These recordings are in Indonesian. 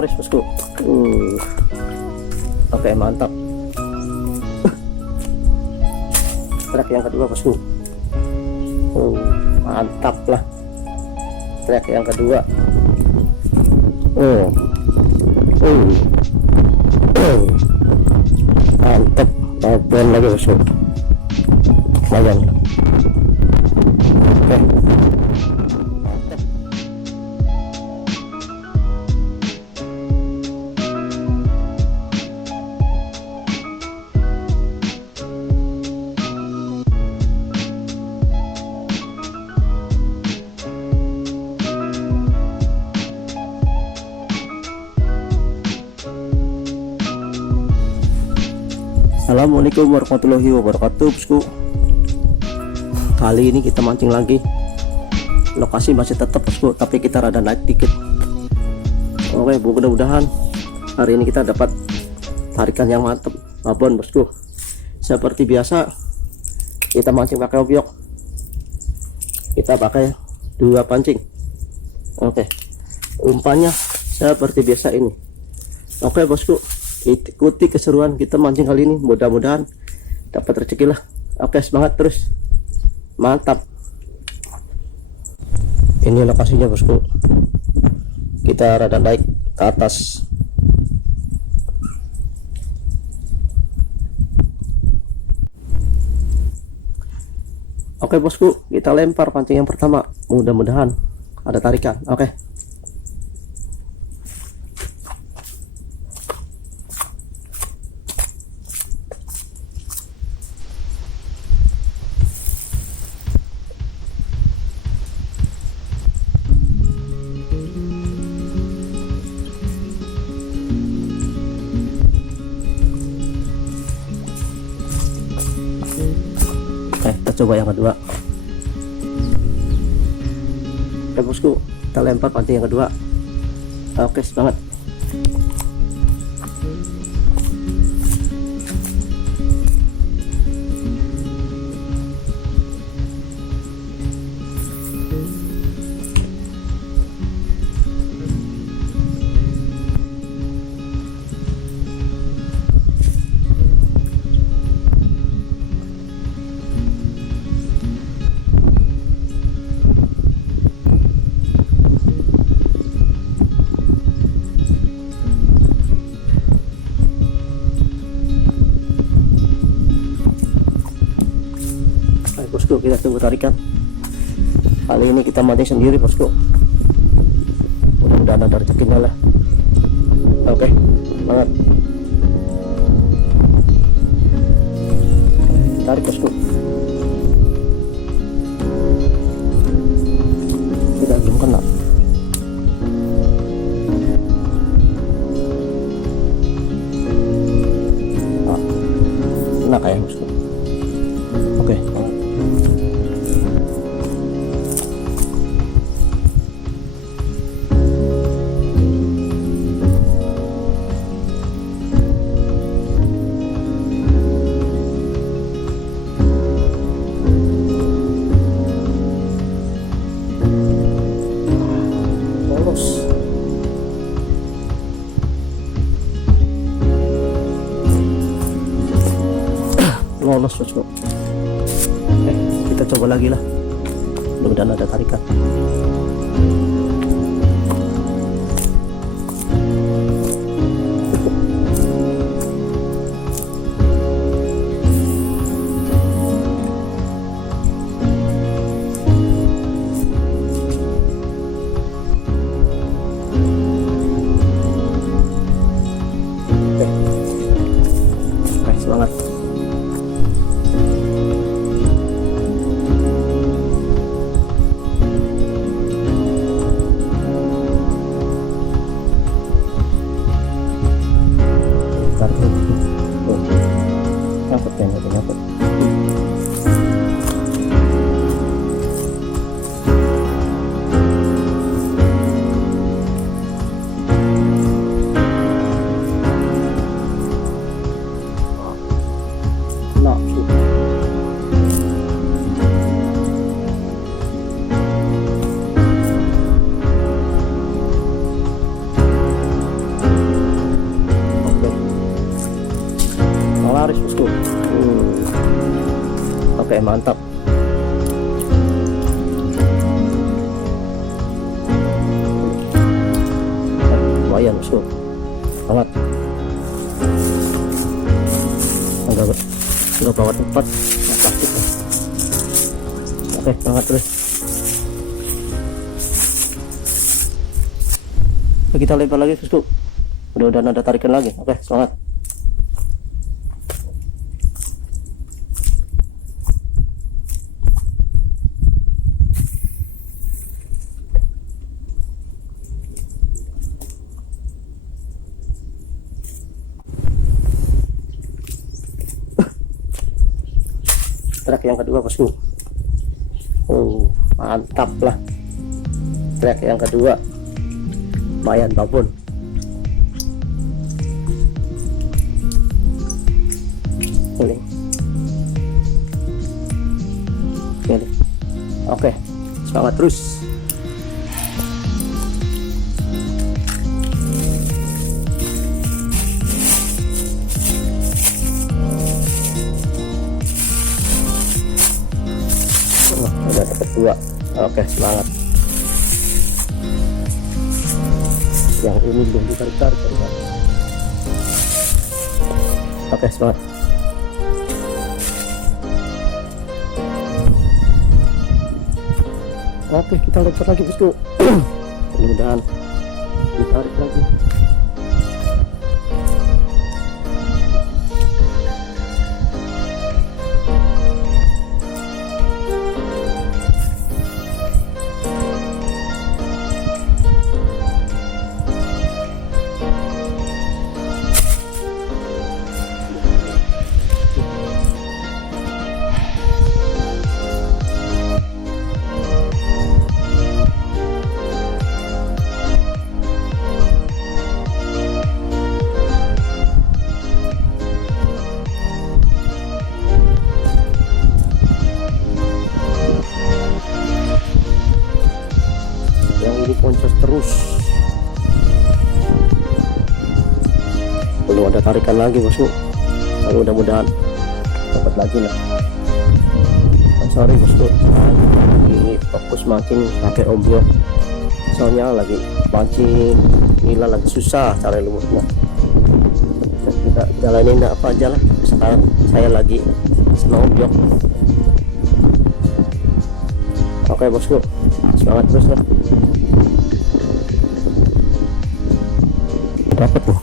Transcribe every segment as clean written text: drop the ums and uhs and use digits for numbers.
laris bosku. Oke, mantap. Trek yang kedua bosku. Mantap lah. Trek yang kedua. Mantap. Open lagi bosku. Lumayan. Oke. Assalamualaikum warahmatullahi wabarakatuh bosku. Kali ini kita mancing lagi. Lokasi masih tetap bosku, tapi kita rada naik dikit. Oke, mudah-mudahan hari ini kita dapat tarikan yang mantap. Abon bosku. Seperti biasa kita mancing pakai obyok. Kita pakai 2 pancing. Oke, umpannya seperti biasa ini. Oke bosku, ikuti keseruan kita mancing kali ini, mudah-mudahan dapat rezeki lah. Oke, semangat terus, mantap. Ini lokasinya bosku, kita rada naik ke atas. Oke bosku, kita lempar pancing yang pertama, mudah-mudahan ada tarikan. Oke. Kita coba yang kedua. Oke bosku, kita lempar pancing yang kedua. Oke, semangat. Bosku, kita tunggu tarikan. Kali ini kita mancing sendiri bosku, mudah-mudahan ada rezekinya lah. Oke, semangat. Tarik bosku. Tidak, belum kena. Kena kayak bosku. Oke, lolos bosku. Kita coba lagi lah, mudah-mudahan ada tarikan. Oke, semangat. mantap. Lumayan bosku, banget. Enggak bawa tempat plastik. Oke, banget terus. Kita lempar lagi bosku. Udah ada tarikan lagi. Oke, semangat. Trek yang kedua bosku. Oh, mantap lah. Trek yang kedua. Lumayan babon. Ini. Oke, semangat terus. Udah dapat dua. Oke, semangat. Yang ini belum ditarik. Oke, semangat. Oke, kita lempar lagi bosku. Mudah-mudahan ditarik lagi. Poncos terus, belum ada tarikan lagi bosku. Mudah-mudahan dapat lagi lah. Sorry bosku, lagi fokus mancing pakai ombrok, soalnya lagi mancing nila lagi susah cari lumutnya. Kita jalanin apa aja lah. Sekarang saya lagi senang ombrok. Oke bosku, semangat terus lah. Dapat tuh.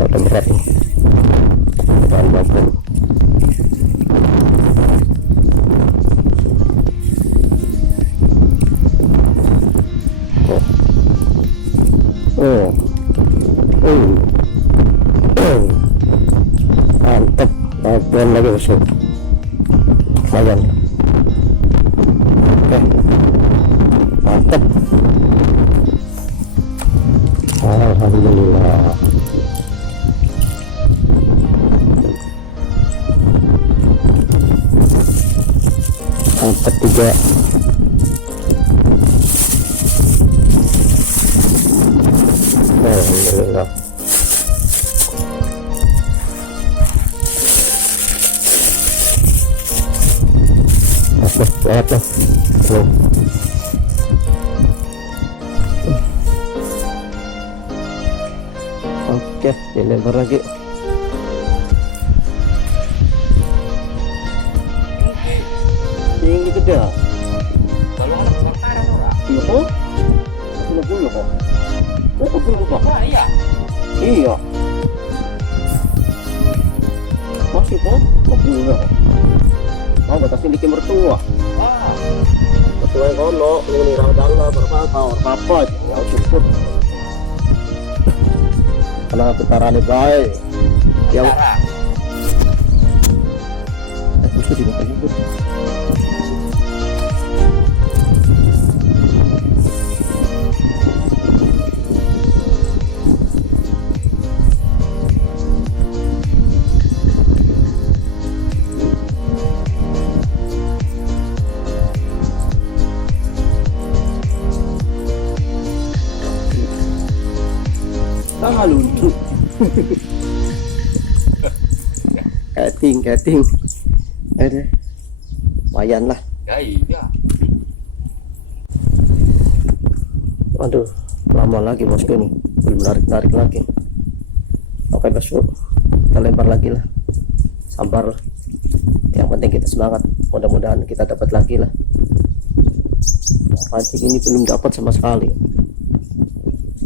Udah berat nih. Bahan babon. Mantap. Babon lagi bosku. Lumayan. Oke. Mantap. Alhamdulillah. Mantap juga. Alhamdulillah. Lihat lah. Oke, dilempar lagi. Tinggi gede. Kalau ada kebakaran ora? Iya kok? Punya kok. Oh, punya kok. Wah, iya. Iya. Masih kok? Punya kok. Oh, batasin di mertua. Wah. Mertua kono, lu nirang dalam berapa? Ya syukur. Karena putarannya baik. Ya. Itu di mana itu? Sama luntur. Keting. Ada. Lumayan lah. Ya iya. Aduh, lama lagi bosku nih. Belum narik lagi. Oke bosku, kita lempar lagi lah. Sabar lah. Yang penting kita semangat. Mudah-mudahan kita dapat lagi lah. Pancing ini belum dapat sama sekali.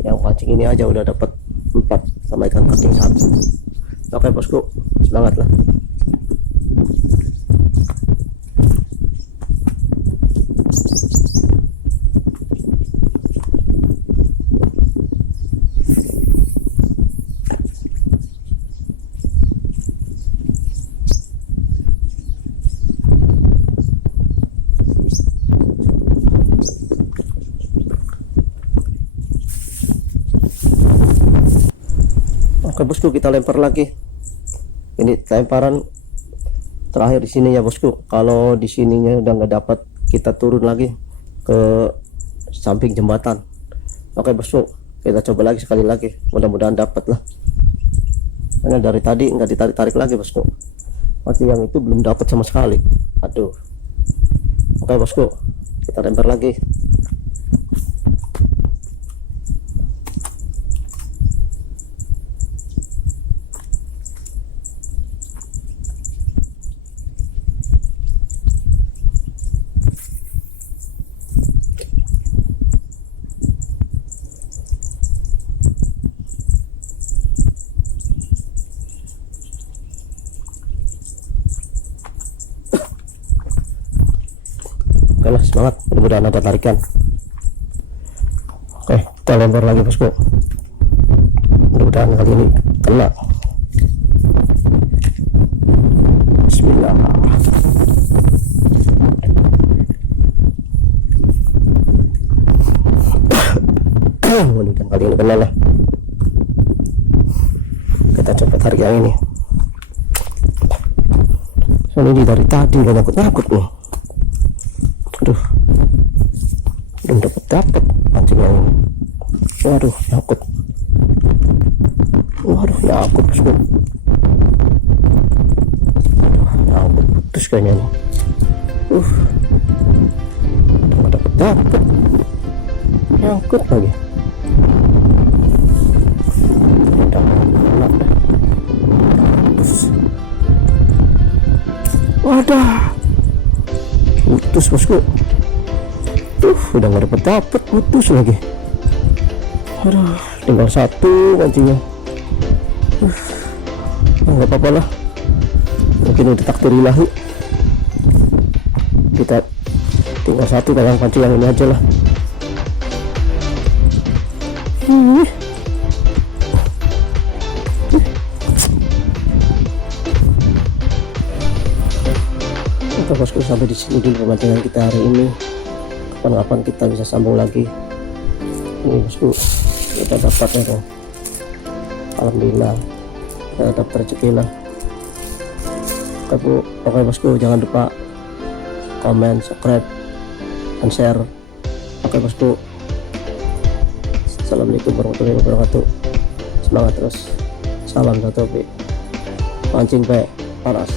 Yang pancing ini aja udah dapat 4 sama ikan keting 1. Oke bosku, semangat lah. Oke bosku, kita lempar lagi. Ini lemparan terakhir di sini ya bosku. Kalau di sininya udah nggak dapat, kita turun lagi ke samping jembatan. Oke bosku, kita coba lagi sekali lagi. Mudah-mudahan dapat lah. Karena dari tadi nggak ditarik lagi bosku. Masih yang itu belum dapat sama sekali. Aduh. Oke bosku, kita lempar lagi. Oke lah, semangat, mudah-mudahan ada tarikan. Oke, kita lempar lagi bosku. Mudah-mudahan kali ini kena. Bismillah. Mudah-mudahan kali ini kena lah. Kita coba tarik yang ini. Soalnya ini dari tadi udah nyangkut nih. Aduh, belum dapat pancing yang ini. Waduh, nyangkut. Waduh, nyangkut bosku. Nyangkut putus kayaknya nih. Nggak dapat. Nyangkut lagi. Udah enak dah. Wadah, putus bosku. Udah nggak dapat, putus lagi. Aduh, tinggal 1 pancingnya. Nggak apa-apa lah, mungkin udah takdir ilahi. Kita tinggal 1 pegang pancing yang ini aja lah. Oke bosku, sampai di sini dulu pemancingan kita hari ini. Kapan-kapan kita bisa sambung lagi. Ini bosku, kita dapat ya dong. Alhamdulillah, kita dapat rezeki lah. Oke bosku, jangan lupa komen, subscribe, dan share. Oke bosku, assalamualaikum warahmatullahi wabarakatuh. Semangat terus, salam satu pancing panas.